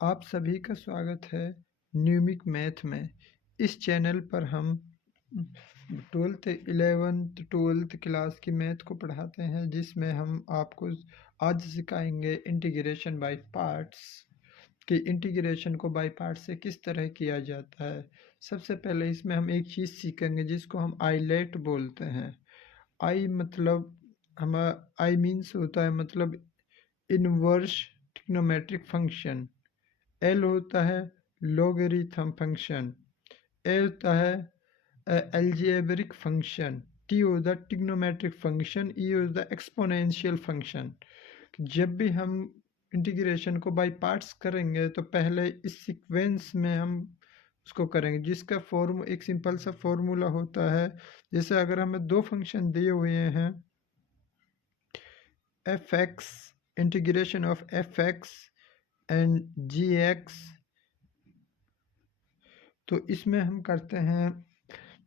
आप सभी का स्वागत है न्यूमिक मैथ में। इस चैनल पर हम 12th 11th 12th क्लास की मैथ को पढ़ाते हैं, जिसमें हम आपको आज सिखाएंगे इंटीग्रेशन बाय पार्ट्स कि इंटीग्रेशन को बाय पार्ट्स से किस तरह किया जाता है। सबसे पहले इसमें हम एक चीज़ सीखेंगे जिसको हम आइलेट बोलते हैं। आई मतलब हम आई मीन्स होता है मतलब इनवर्स ट्रिग्नोमेट्रिक फंक्शन। एल होता है लोगरिथम फंक्शन। ए होता है एल्जेब्रिक फंक्शन। टी होता है ट्रिग्नोमेट्रिक फंक्शन। ई होता है एक्सपोनेंशियल फंक्शन। जब भी हम इंटीग्रेशन को बाय पार्ट्स करेंगे तो पहले इस सीक्वेंस में हम उसको करेंगे, जिसका एक सिंपल सा फॉर्मूला होता है। जैसे अगर हमें दो फंक्शन दिए हुए हैं, F X, integration of F X and G X, तो इसमें हम करते हैं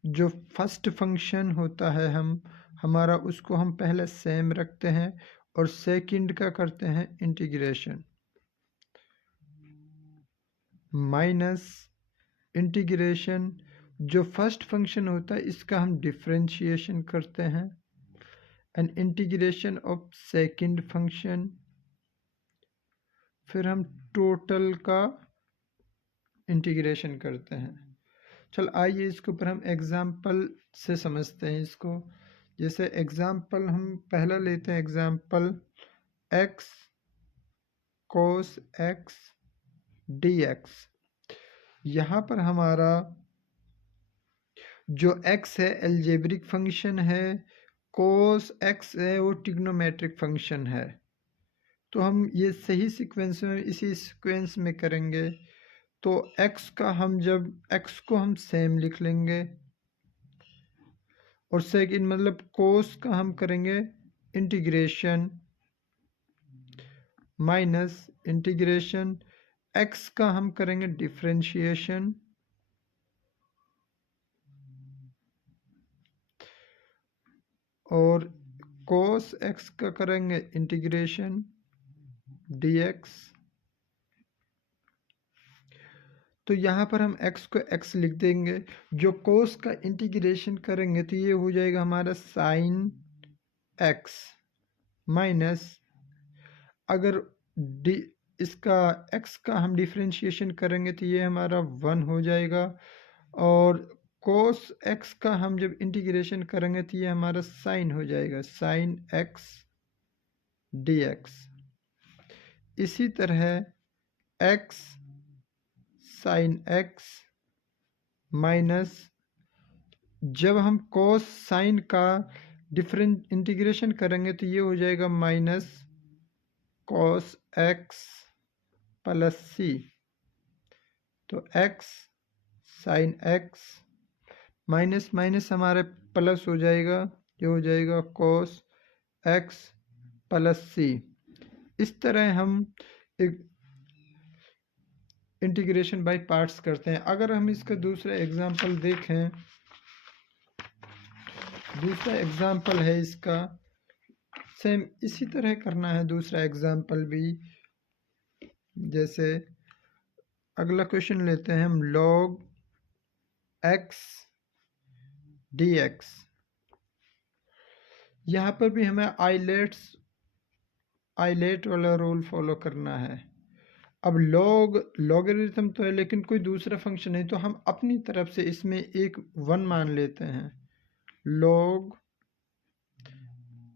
जो फर्स्ट फंक्शन होता है हमारा उसको हम पहले सेम रखते हैं और सेकंड का करते हैं इंटीग्रेशन माइनस इंटीग्रेशन। जो फर्स्ट फंक्शन होता है इसका हम डिफरेंशिएशन करते हैं and integration of second function. फिर हम टोटल का इंटीग्रेशन करते हैं। चल आइए इसके ऊपर हम एग्जाम्पल से समझते हैं इसको। जैसे एग्जाम्पल हम पहला लेते हैं, example x cos x D x. यहाँ पर हमारा जो x है एल्जेब्रिक फंक्शन है, कोस x है वो ट्रिग्नोमेट्रिक फंक्शन है। तो हम ये सही सीक्वेंस में इसी सीक्वेंस में करेंगे। तो x का हम जब x को हम सेम लिख लेंगे और सेकंड मतलब कोस का हम करेंगे इंटीग्रेशन माइनस इंटीग्रेशन। x का हम करेंगे डिफरेंशिएशन और कोस x का करेंगे इंटीग्रेशन dx। तो यहाँ पर हम x को x लिख देंगे। जो कोस का इंटीग्रेशन करेंगे तो ये हो जाएगा हमारा साइन x माइनस, अगर इसका x का हम डिफरेंशिएशन करेंगे तो ये हमारा 1 हो जाएगा। और कोस x का हम जब इंटीग्रेशन करेंगे तो ये हमारा साइन हो जाएगा, साइन x dx। इसी तरह x साइन x माइनस, जब हम कोस साइन का डिफरेंट इंटीग्रेशन करेंगे तो ये हो जाएगा minus cos X plus C. तो x sine x minus minus हमारे प्लस हो जाएगा, ये हो जाएगा कॉस x प्लस सी। इस तरह हम एक इंटीग्रेशन बाय पार्ट्स करते हैं। अगर हम इसका दूसरा एग्जांपल देखें, दूसरा एग्जांपल है इसका, सेम इसी तरह करना है दूसरा एग्जांपल भी। जैसे अगला क्वेश्चन लेते हैं हम, log x dx। यहाँ पर भी हमें आइलेट वाला रूल फॉलो करना है। अब लॉगरिथम तो है लेकिन कोई दूसरा फंक्शन नहीं, तो हम अपनी तरफ से इसमें एक 1 मान लेते हैं, log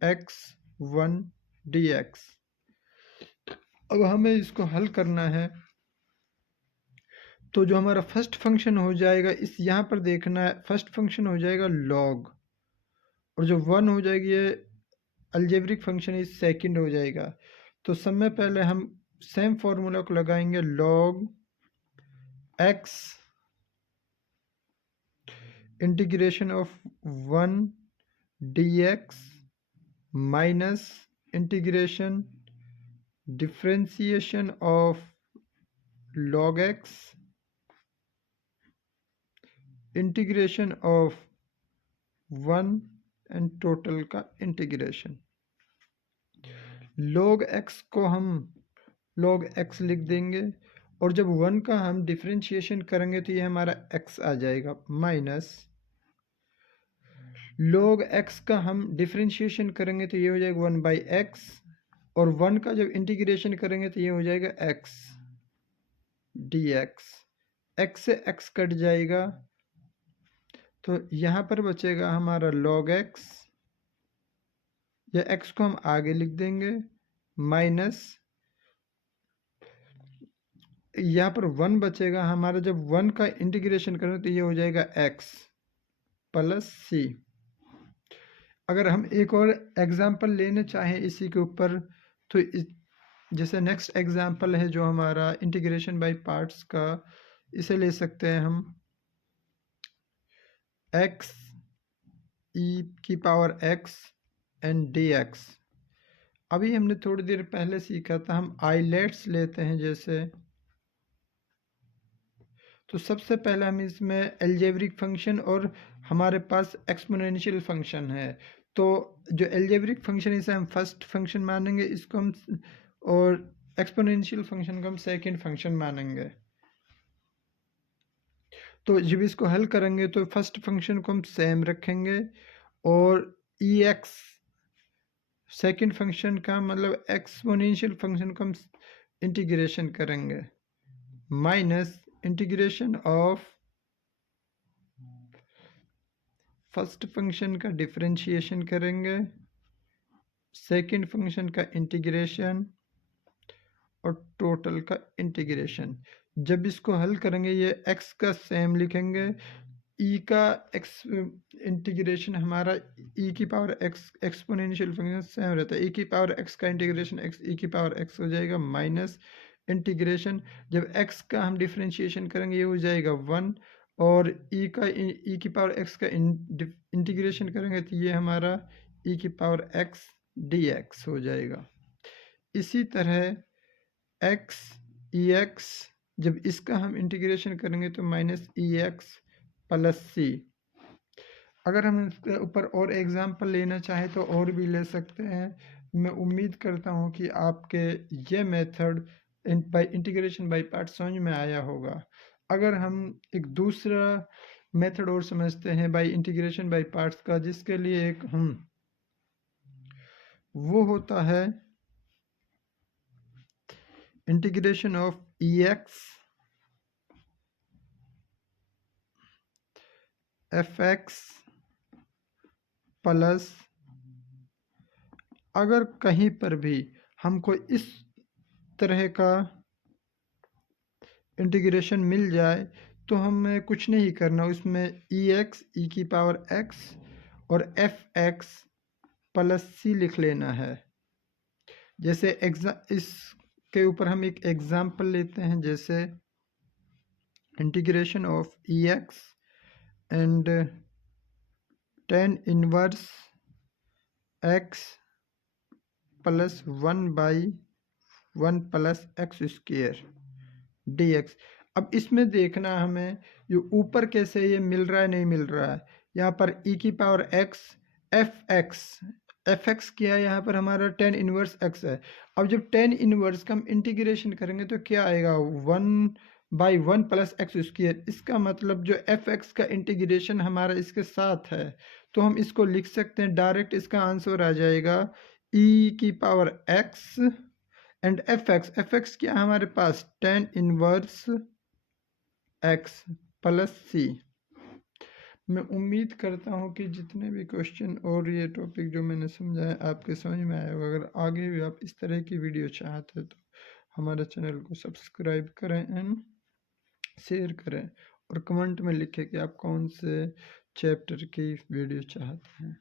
x 1 dx। अब हमें इसको हल करना है, तो जो हमारा फर्स्ट फंक्शन हो जाएगा इस यहाँ पर देखना है, फर्स्ट फंक्शन हो जाएगा log और जो 1 हो जाएगी ये अलजेब्रिक फंक्शन इस सेकंड हो जाएगा। तो सब में पहले हम सेम फॉर्मूला को लगाएंगे, log x integration of 1 dx minus integration differentiation of log x integration of 1 and total का इंटीग्रेशन। log x को हम log x लिख देंगे और जब 1 का हम डिफरेंशिएशन करेंगे तो ये हमारा x आ जाएगा माइनस log x का हम डिफरेंशिएशन करेंगे तो ये हो जाएगा 1/x और 1 का जब इंटीग्रेशन करेंगे तो ये हो जाएगा x dx। x से x कट जाएगा तो यहाँ पर बचेगा हमारा log x, या x को हम आगे लिख देंगे माइनस यहाँ पर 1 बचेगा हमारा। जब 1 का इंटीग्रेशन करें तो ये हो जाएगा x प्लस सी। अगर हम एक और एग्जांपल लेना चाहें इसी के ऊपर तो जैसे नेक्स्ट एग्जांपल है जो हमारा इंटीग्रेशन बाय पार्ट्स का, इसे ले सकते हैं हम x e की पावर x एंड dx। अभी हमने थोड़ी देर पहले सीखा था, हम आइलेट्स लेते हैं जैसे, तो सबसे पहले हम इसमें एल्जेब्रिक फंक्शन और हमारे पास एक्सपोनेंशियल फंक्शन है, तो जो एल्जेब्रिक फंक्शन इसे हम फर्स्ट फंक्शन मानेंगे इसको हम, और एक्सपोनेंशियल फंक्शन को हम सेकंड फंक्शन मानेंगे। तो जब इसको हल करेंगे तो फर्स्ट फंक्शन को हम सेम रखेंगे और ex सेकंड फंक्शन का मतलब एक्सपोनेंशियल फंक्शन को हम इंटीग्रेशन करेंगे minus integration of first function का डिफरेंशिएशन करेंगे, सेकंड फंक्शन का इंटीग्रेशन और टोटल का इंटीग्रेशन। जब इसको हल करेंगे ये x का सेम लिखेंगे, e का x इंटीग्रेशन हमारा e की power x exponential function same रहता है, e की पावर x का इंटीग्रेशन x e की पावर x हो जाएगा माइनस इंटीग्रेशन। जब x का हम डिफरेंशिएशन करेंगे ये हो जाएगा 1 और e की पावर x का इंटीग्रेशन करेंगे तो ये हमारा e की पावर x dx हो जाएगा। इसी तरह x ex जब इसका हम इंटीग्रेशन करेंगे तो माइनस ex प्लस सी। अगर हम इसके ऊपर और एग्जांपल लेना चाहें तो और भी ले सकते हैं। मैं उम्मीद करता हूँ कि आपके ये मेथड इंटीग्रेशन बाय पार्ट समझ में आया होगा। अगर हम एक दूसरा मेथड और समझते हैं बाय इंटीग्रेशन बाय पार्ट्स का, जिसके लिए एक वो होता है integration of ex fx plus, अगर कहीं पर भी हमको इस तरह का इंटीग्रेशन मिल जाए तो हमें कुछ नहीं करना, उसमें ex e की पावर x और fx प्लस सी लिख लेना है। जैसे इसके ऊपर हम एक एग्जांपल लेते हैं, जैसे integration of ex and tan inverse x plus 1/1 plus x square dx। अब इसमें देखना हमें ये ऊपर कैसे ये मिल रहा है नहीं मिल रहा है। यहाँ पर e की पावर x fx क्या है, यहाँ पर हमारा tan इनवर्स x है। अब जब tan इनवर्स का हम इंटीग्रेशन करेंगे तो क्या आएगा 1/1 प्लस एक्स स्क्वेयर। इसका मतलब जो fx का इंटीग्रेशन हमारा इसके साथ है तो हम इसको लिख सकते हैं डायरेक्ट, इसका आंसर आ जाएगा e की पावर x एंड fx क्या हमारे पास tan इनवर्स x प्लस सी। मैं उम्मीद करता हूँ कि जितने भी क्वेश्चन और ये टॉपिक जो मैंने समझाया आपके समझ में आया होगा। अगर आगे भी आप इस तरह की वीडियो चाहते हैं तो हमारे चैनल को सब्सक्राइब करें एंड शेयर करें और कमेंट में लिखें कि आप कौन से चैप्टर की वीडियो चाहते हैं।